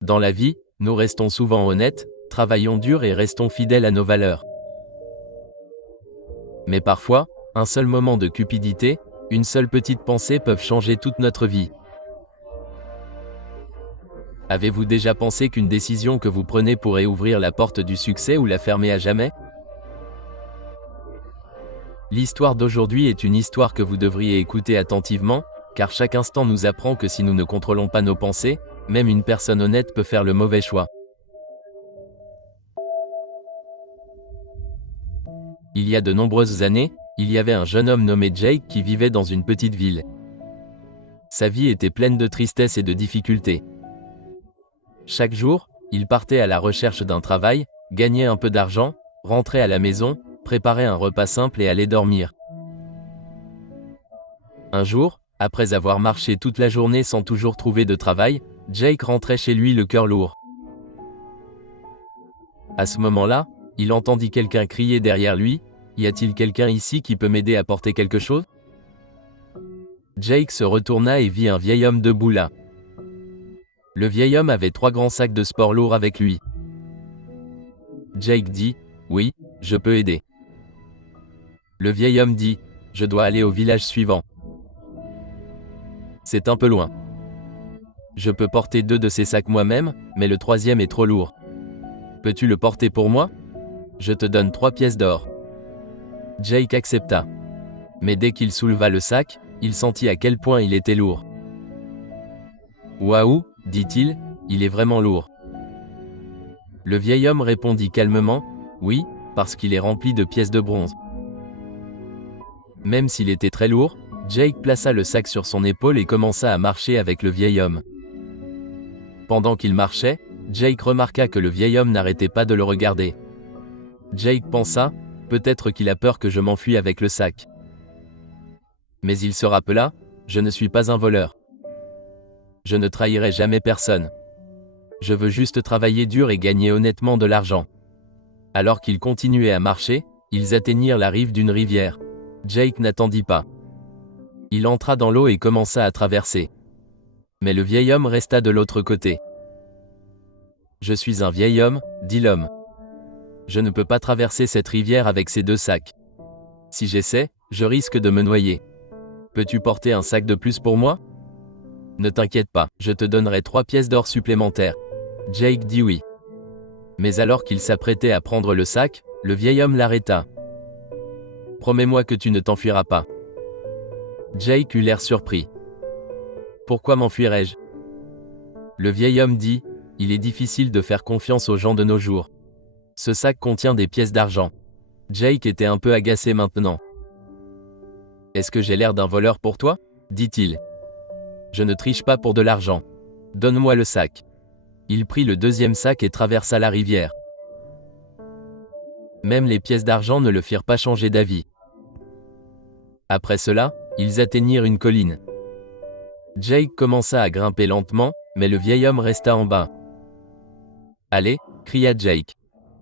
Dans la vie, nous restons souvent honnêtes, travaillons dur et restons fidèles à nos valeurs. Mais parfois, un seul moment de cupidité, une seule petite pensée peuvent changer toute notre vie. Avez-vous déjà pensé qu'une décision que vous prenez pourrait ouvrir la porte du succès ou la fermer à jamais? L'histoire d'aujourd'hui est une histoire que vous devriez écouter attentivement, car chaque instant nous apprend que si nous ne contrôlons pas nos pensées, même une personne honnête peut faire le mauvais choix. Il y a de nombreuses années, il y avait un jeune homme nommé Jake qui vivait dans une petite ville. Sa vie était pleine de tristesse et de difficultés. Chaque jour, il partait à la recherche d'un travail, gagnait un peu d'argent, rentrait à la maison, préparait un repas simple et allait dormir. Un jour, après avoir marché toute la journée sans toujours trouver de travail, Jake rentrait chez lui le cœur lourd. À ce moment-là, il entendit quelqu'un crier derrière lui, « Y a-t-il quelqu'un ici qui peut m'aider à porter quelque chose ?» Jake se retourna et vit un vieil homme debout là. Le vieil homme avait 3 grands sacs de sport lourds avec lui. Jake dit, « Oui, je peux aider. » Le vieil homme dit, « Je dois aller au village suivant. C'est un peu loin. Je peux porter 2 de ces sacs moi-même, mais le 3e est trop lourd. Peux-tu le porter pour moi? Je te donne 3 pièces d'or. » Jake accepta. Mais dès qu'il souleva le sac, il sentit à quel point il était lourd. « Waouh, dit-il, il est vraiment lourd. » Le vieil homme répondit calmement, « Oui, parce qu'il est rempli de pièces de bronze. » Même s'il était très lourd, Jake plaça le sac sur son épaule et commença à marcher avec le vieil homme. Pendant qu'il marchait, Jake remarqua que le vieil homme n'arrêtait pas de le regarder. Jake pensa, « Peut-être qu'il a peur que je m'enfuie avec le sac. » Mais il se rappela, « Je ne suis pas un voleur. Je ne trahirai jamais personne. Je veux juste travailler dur et gagner honnêtement de l'argent. » Alors qu'ils continuaient à marcher, ils atteignirent la rive d'une rivière. Jake n'attendit pas. Il entra dans l'eau et commença à traverser. Mais le vieil homme resta de l'autre côté. « Je suis un vieil homme, dit l'homme. Je ne peux pas traverser cette rivière avec ces 2 sacs. Si j'essaie, je risque de me noyer. Peux-tu porter un sac de plus pour moi? Ne t'inquiète pas, je te donnerai 3 pièces d'or supplémentaires. » Jake dit oui. Mais alors qu'il s'apprêtait à prendre le sac, le vieil homme l'arrêta. « Promets-moi que tu ne t'enfuiras pas. » Jake eut l'air surpris. « Pourquoi m'enfuirais-je? » Le vieil homme dit, « Il est difficile de faire confiance aux gens de nos jours. Ce sac contient des pièces d'argent. » Jake était un peu agacé maintenant. « Est-ce que j'ai l'air d'un voleur pour toi? » dit-il. « Je ne triche pas pour de l'argent. Donne-moi le sac. » Il prit le 2e sac et traversa la rivière. Même les pièces d'argent ne le firent pas changer d'avis. Après cela, ils atteignirent une colline. Jake commença à grimper lentement, mais le vieil homme resta en bas. « Allez, » cria Jake.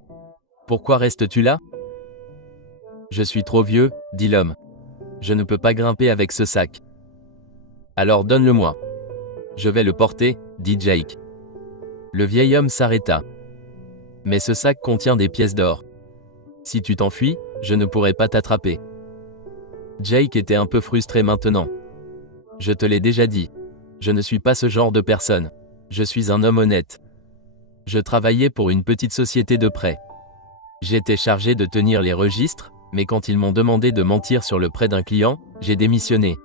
« Pourquoi restes-tu là? » « Je suis trop vieux, » dit l'homme. « Je ne peux pas grimper avec ce sac. »« Alors donne-le-moi. »« Je vais le porter, » dit Jake. Le vieil homme s'arrêta. « Mais ce sac contient des pièces d'or. Si tu t'enfuis, je ne pourrai pas t'attraper. » Jake était un peu frustré maintenant. « Je te l'ai déjà dit. Je ne suis pas ce genre de personne. Je suis un homme honnête. Je travaillais pour une petite société de prêt. J'étais chargé de tenir les registres, mais quand ils m'ont demandé de mentir sur le prêt d'un client, j'ai démissionné. »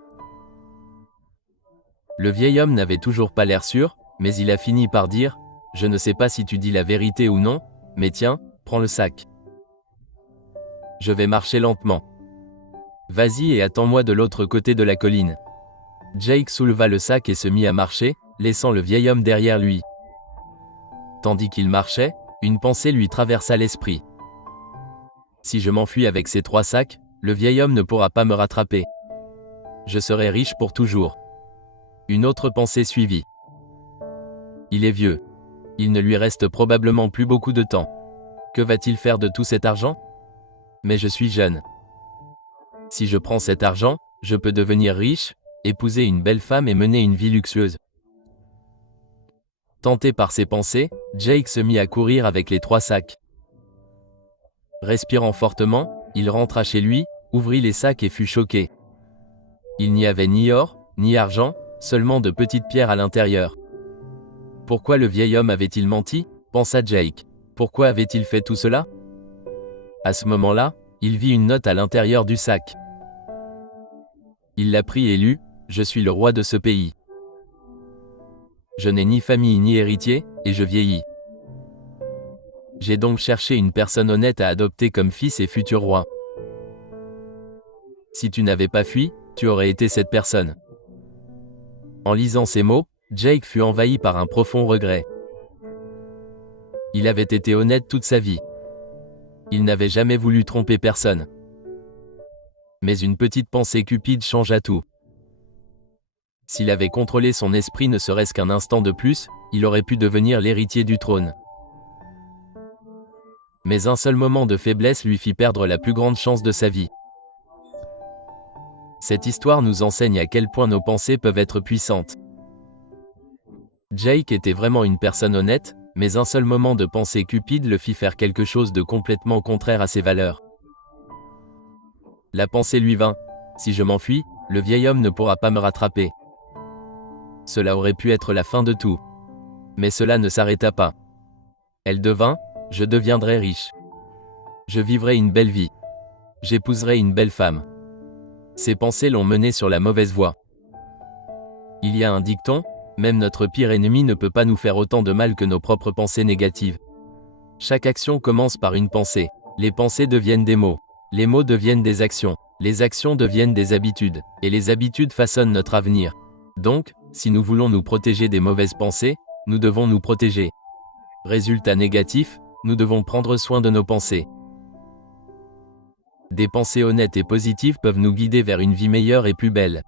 Le vieil homme n'avait toujours pas l'air sûr, mais il a fini par dire, « Je ne sais pas si tu dis la vérité ou non, mais tiens, prends le sac. Je vais marcher lentement. Vas-y et attends-moi de l'autre côté de la colline. » Jake souleva le sac et se mit à marcher, laissant le vieil homme derrière lui. Tandis qu'il marchait, une pensée lui traversa l'esprit. « Si je m'enfuis avec ces 3 sacs, le vieil homme ne pourra pas me rattraper. Je serai riche pour toujours. » Une autre pensée suivit. « Il est vieux. Il ne lui reste probablement plus beaucoup de temps. Que va-t-il faire de tout cet argent? Mais je suis jeune. Si je prends cet argent, je peux devenir riche, épouser une belle femme et mener une vie luxueuse. » Tenté par ses pensées, Jake se mit à courir avec les 3 sacs. Respirant fortement, il rentra chez lui, ouvrit les sacs et fut choqué. Il n'y avait ni or, ni argent, seulement de petites pierres à l'intérieur. Pourquoi le vieil homme avait-il menti, pensa Jake. Pourquoi avait-il fait tout cela? À ce moment-là, il vit une note à l'intérieur du sac. Il la prit et lut, « Je suis le roi de ce pays. Je n'ai ni famille ni héritier, et je vieillis. J'ai donc cherché une personne honnête à adopter comme fils et futur roi. Si tu n'avais pas fui, tu aurais été cette personne. » En lisant ces mots, Jake fut envahi par un profond regret. Il avait été honnête toute sa vie. Il n'avait jamais voulu tromper personne. Mais une petite pensée cupide changea tout. S'il avait contrôlé son esprit ne serait-ce qu'un instant de plus, il aurait pu devenir l'héritier du trône. Mais un seul moment de faiblesse lui fit perdre la plus grande chance de sa vie. Cette histoire nous enseigne à quel point nos pensées peuvent être puissantes. Jake était vraiment une personne honnête, mais un seul moment de pensée cupide le fit faire quelque chose de complètement contraire à ses valeurs. La pensée lui vint, « Si je m'enfuis, le vieil homme ne pourra pas me rattraper. » Cela aurait pu être la fin de tout. Mais cela ne s'arrêta pas. Elle devint, « Je deviendrai riche. Je vivrai une belle vie. J'épouserai une belle femme. » Ces pensées l'ont mené sur la mauvaise voie. Il y a un dicton, même notre pire ennemi ne peut pas nous faire autant de mal que nos propres pensées négatives. Chaque action commence par une pensée. Les pensées deviennent des mots. Les mots deviennent des actions. Les actions deviennent des habitudes. Et les habitudes façonnent notre avenir. Donc, si nous voulons nous protéger des mauvaises pensées, nous devons nous protéger. Résultat négatif, nous devons prendre soin de nos pensées. Des pensées honnêtes et positives peuvent nous guider vers une vie meilleure et plus belle.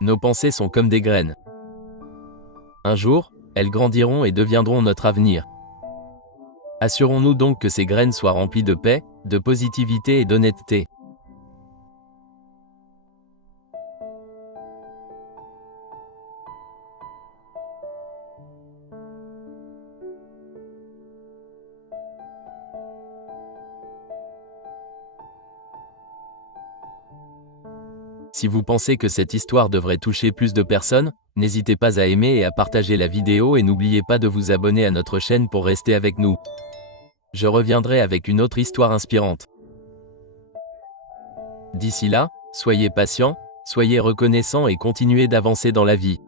Nos pensées sont comme des graines. Un jour, elles grandiront et deviendront notre avenir. Assurons-nous donc que ces graines soient remplies de paix, de positivité et d'honnêteté. Si vous pensez que cette histoire devrait toucher plus de personnes, n'hésitez pas à aimer et à partager la vidéo et n'oubliez pas de vous abonner à notre chaîne pour rester avec nous. Je reviendrai avec une autre histoire inspirante. D'ici là, soyez patients, soyez reconnaissants et continuez d'avancer dans la vie.